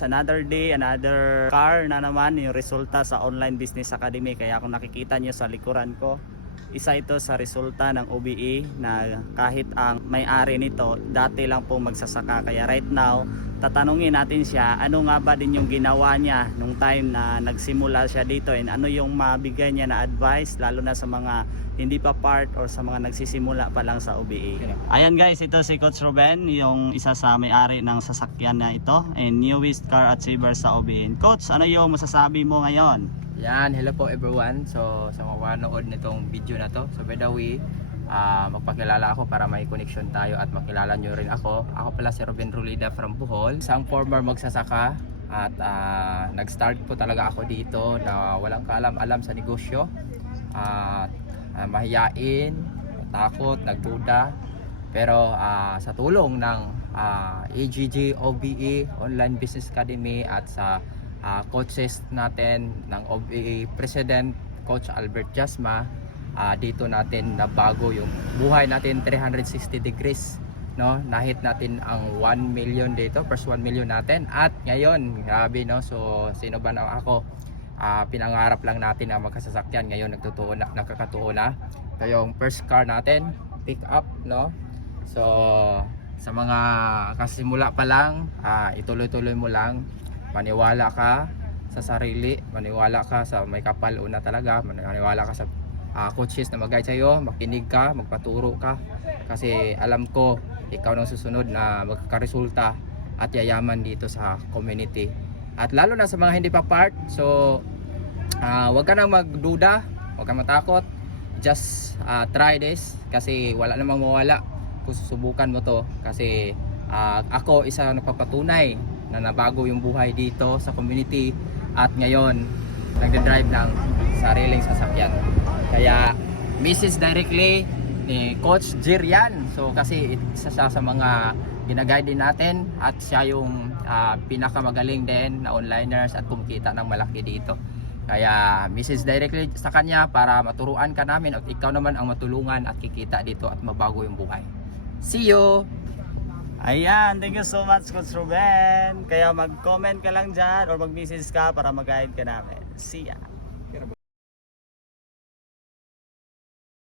Another day, another car na naman yung resulta sa Online Business Academy. Kaya kung nakikita nyo sa likuran ko, isa ito sa resulta ng OBE na kahit ang may-ari nito dati lang po magsasaka. Kaya right now, tatanungin natin siya ano nga ba din yung ginawa niya nung time na nagsimula siya dito, and ano yung mabigay niya na advice lalo na sa mga hindi pa part or sa mga nagsisimula pa lang sa OBE. Ayan guys, ito si Coach Ruben, yung isa sa may-ari ng sasakyan na ito and newest car achiever sa OBE. Coach, ano yung masasabi mo ngayon? Yan, hello po everyone. So sa mga manood nitong video na to, so by the way, magpakilala ako para may connection tayo at makilala nyo rin ako. Ako pala si Ruben Rulida from Bohol, isang former magsasaka at nag-start po talaga ako dito na walang kaalam-alam sa negosyo. Mahiyain, takot, nagduda, pero sa tulong ng AGG OBE Online Business Academy at sa coaches natin ng OBE President Coach Albert Jasma, dito natin nabago yung buhay natin 360 degrees, no? Nahit natin ang 1 million dito, first 1 million natin, at ngayon grabe, no? So sino ba na ako, pinangarap lang natin na magkasasakyan, ngayon nakakatuo na. So yung first car natin, pick up, no? So sa mga kasimula pa lang, ituloy-tuloy mo lang, maniwala ka sa sarili, maniwala ka sa may kapal una talaga, maniwala ka sa coaches na mag-guide sa'yo, makinig ka, magpaturo ka, kasi alam ko ikaw nang susunod na magkakaresulta at yayaman dito sa community. At lalo na sa mga hindi pa part, so huwag ka nang magduda, huwag kang matakot, just try this kasi wala namang mawala kung susubukan mo to. Kasi ako isa nagpapatunay na nabago yung buhay dito sa community at ngayon nagde-drive ng sariling sasakyan. Kaya message directly ni Coach Jirian, so kasi isa siya sa mga ginaguide din natin at siya yung pinakamagaling din na onliners at kumikita ng malaki dito. Kaya message directly sa kanya para maturuan ka namin at ikaw naman ang matulungan at kikita dito at mabago yung buhay. See you! Ayan, thank you so much Coach Ruben. Kaya mag-comment ka lang dyan or mag-message ka para mag-guide ka namin. See ya!